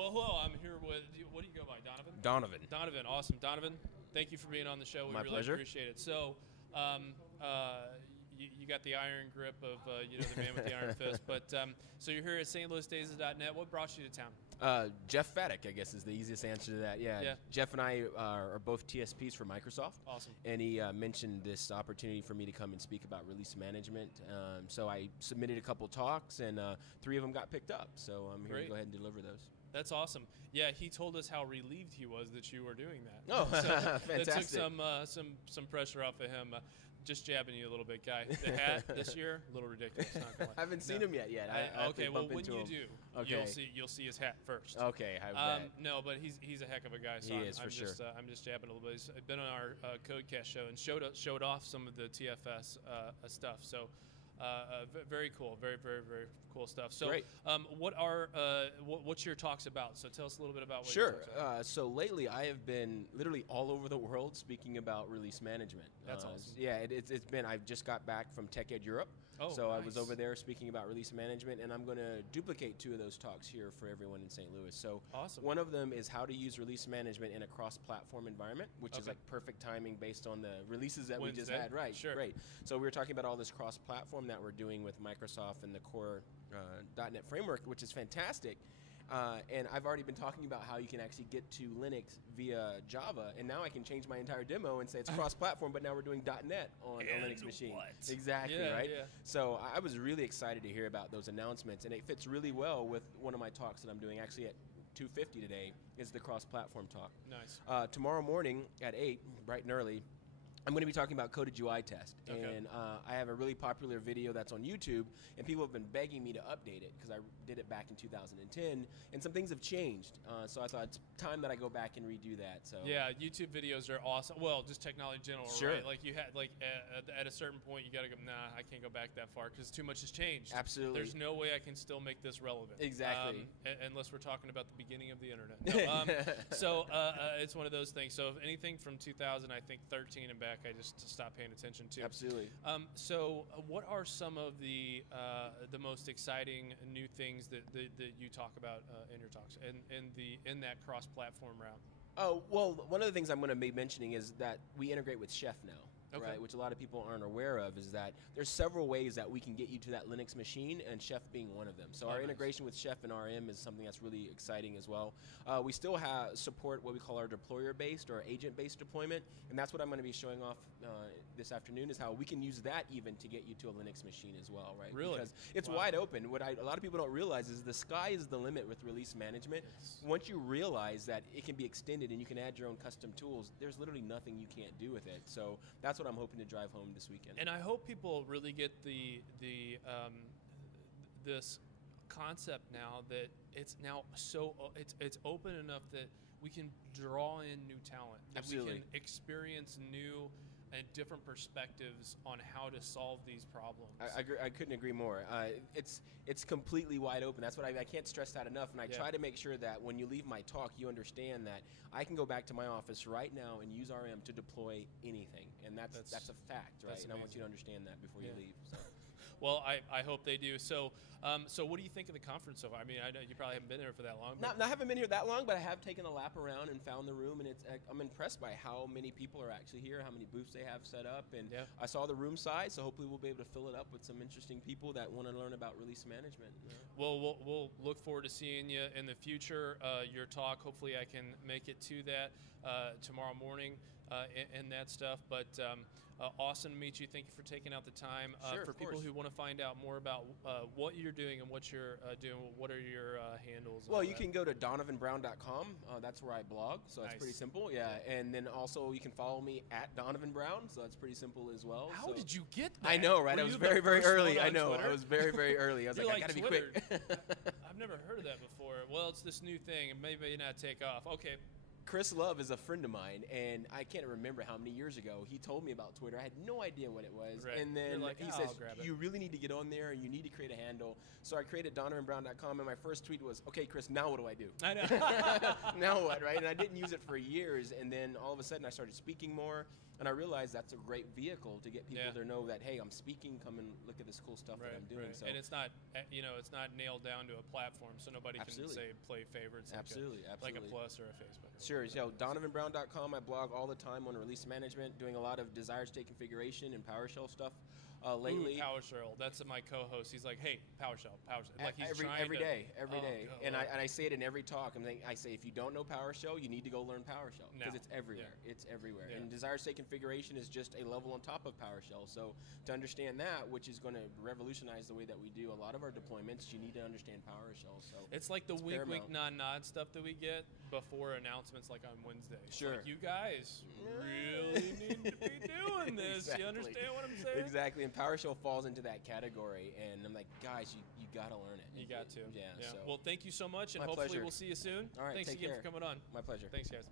Well, hello. I'm here with, what do you go by, Donovan? Donovan. Donovan, awesome. Donovan, thank you for being on the show. We My really pleasure. appreciate it. So, you got the iron grip of, the man with the iron fist. But so you're here at STLTechTalk.net. What brought you to town? Jeff Faddick, I guess, is the easiest answer to that. Yeah. Jeff and I are both TSPs for Microsoft. Awesome. And he mentioned this opportunity for me to come and speak about release management. So I submitted a couple talks, and 3 of them got picked up. So I'm here to go ahead and deliver those. That's awesome. Yeah, he told us how relieved he was that you were doing that. Oh, so fantastic. That took some pressure off of him. Just jabbing you a little bit, guy. The hat this year, a little ridiculous. Not gonna lie. I haven't seen him yet. Okay, well, when you do, you'll see his hat first. Okay, I bet. No, but he's a heck of a guy. So he is, for sure. I'm just jabbing a little bit. He's been on our Codecast show and showed off some of the TFS stuff. So very cool, very cool stuff. So, great. What's your talks about? So tell us a little bit about what Sure. your talks about. So lately, I have been literally all over the world speaking about release management. That's awesome. Yeah, it's been. I just got back from Tech Ed Europe. Oh, so nice. I was over there speaking about release management, and I'm going to duplicate 2 of those talks here for everyone in St. Louis. So awesome. One of them is how to use release management in a cross-platform environment, which is like perfect timing based on the releases that we just had. Right, sure. Great. So we were talking about all this cross-platform that we're doing with Microsoft and the core .NET framework, which is fantastic. And I've already been talking about how you can actually get to Linux via Java, and now I can change my entire demo and say it's cross-platform, but now we're doing .NET on a Linux machine. What? Exactly, yeah, right? Yeah. So I was really excited to hear about those announcements, and it fits really well with one of my talks that I'm doing actually at 2:50 today is the cross-platform talk. Nice. Tomorrow morning at 8, bright and early, I'm going to be talking about coded UI test, and I have a really popular video that's on YouTube, and people have been begging me to update it because I did it back in 2010, and some things have changed. So I thought it's time that I go back and redo that. So yeah, YouTube videos are awesome. Well, just technology in general, sure. Right? Like you had, at a certain point, you got to go. Nah, I can't go back that far because too much has changed. Absolutely. There's no way I can still make this relevant. Exactly. Unless we're talking about the beginning of the internet. No, so it's one of those things. So if anything from 2000, I think 13 and back, I just stopped paying attention to. Absolutely. So what are some of the most exciting new things that you talk about in your talks in that cross-platform route? Oh, well, one of the things I'm going to be mentioning is that we integrate with Chef now. Okay. Right, which a lot of people aren't aware of, is that there's several ways that we can get you to that Linux machine, and Chef being one of them. So our integration with Chef and RM is something that's really exciting as well. We still have support what we call our deployer-based or agent-based deployment, and that's what I'm going to be showing off this afternoon, is how we can use that even to get you to a Linux machine as well, right? Really? Because it's wide open. What a lot of people don't realize is the sky is the limit with release management. Yes. Once you realize that it can be extended and you can add your own custom tools, there's literally nothing you can't do with it. So that's what I'm hoping to drive home this weekend. And I hope people really get this concept now that it's now it's open enough that we can draw in new talent, that Absolutely. we can experience new and different perspectives on how to solve these problems. I couldn't agree more. It's completely wide open. That's what I can't stress that enough. And I try to make sure that when you leave my talk, you understand that I can go back to my office right now and use RM to deploy anything. And that's a fact, right? And I want you to understand that before you leave. So. Well, I hope they do. So, what do you think of the conference so far? I mean, I know you probably haven't been there for that long. I haven't been here that long, but I have taken a lap around and found the room, and I'm impressed by how many people are actually here, how many booths they have set up, and I saw the room size, so hopefully we'll be able to fill it up with some interesting people that want to learn about release management. Well, we'll look forward to seeing you in the future. Your talk, hopefully I can make it to that tomorrow morning and that stuff, but awesome to meet you. Thank you for taking out the time. Sure, for people who want to find out more about what you're doing and what you're doing, what are your handles? Well, you can go to donovanbrown.com. That's where I blog, so it's pretty simple. Yeah, and then also you can follow me at Donovan Brown, so that's pretty simple as well. How did you get that? I know, right? I was very early. I know. Twitter? I was very early. I was like, I gotta be quick. I've never heard of that before. Well, it's this new thing, and maybe not take off. Okay. Chris Love is a friend of mine, and I can't remember how many years ago he told me about Twitter. I had no idea what it was. Right. And then he says, grab it. you really need to get on there, and you need to create a handle. So I created donovanbrown.com, and my first tweet was, okay, Chris, now what do I do? I know. Now what, right? And I didn't use it for years, and then all of a sudden I started speaking more. And I realized that's a great vehicle to get people Yeah. to know that, hey, I'm speaking, come and look at this cool stuff that I'm doing. So And it's not, it's not nailed down to a platform, so nobody Absolutely. can say play favorites Absolutely. like a Plus or a Facebook. Sure. So DonovanBrown.com, I blog all the time on release management, doing a lot of desired state configuration and PowerShell stuff. Lately, Ooh, PowerShell. That's my co-host. He's like, "Hey, PowerShell." Like he's every day. Oh, And I say it in every talk. I say, if you don't know PowerShell, you need to go learn PowerShell because Now. it's everywhere. Yeah. It's everywhere. Yeah. And desired state configuration is just a level on top of PowerShell. So to understand that, which is going to revolutionize the way that we do a lot of our deployments, you need to understand PowerShell. So it's like the wink, paramount. nod stuff that we get before announcements, like on Wednesday. It's Sure. like, you guys really need to be doing this. Exactly. You understand what I'm saying? Exactly. And PowerShell falls into that category. And I'm like, guys, you got to learn it. You got to. Yeah. So. Well, thank you so much, and My hopefully pleasure. we'll see you soon. All right, Thanks take again care. for coming on. My pleasure. Thanks, guys.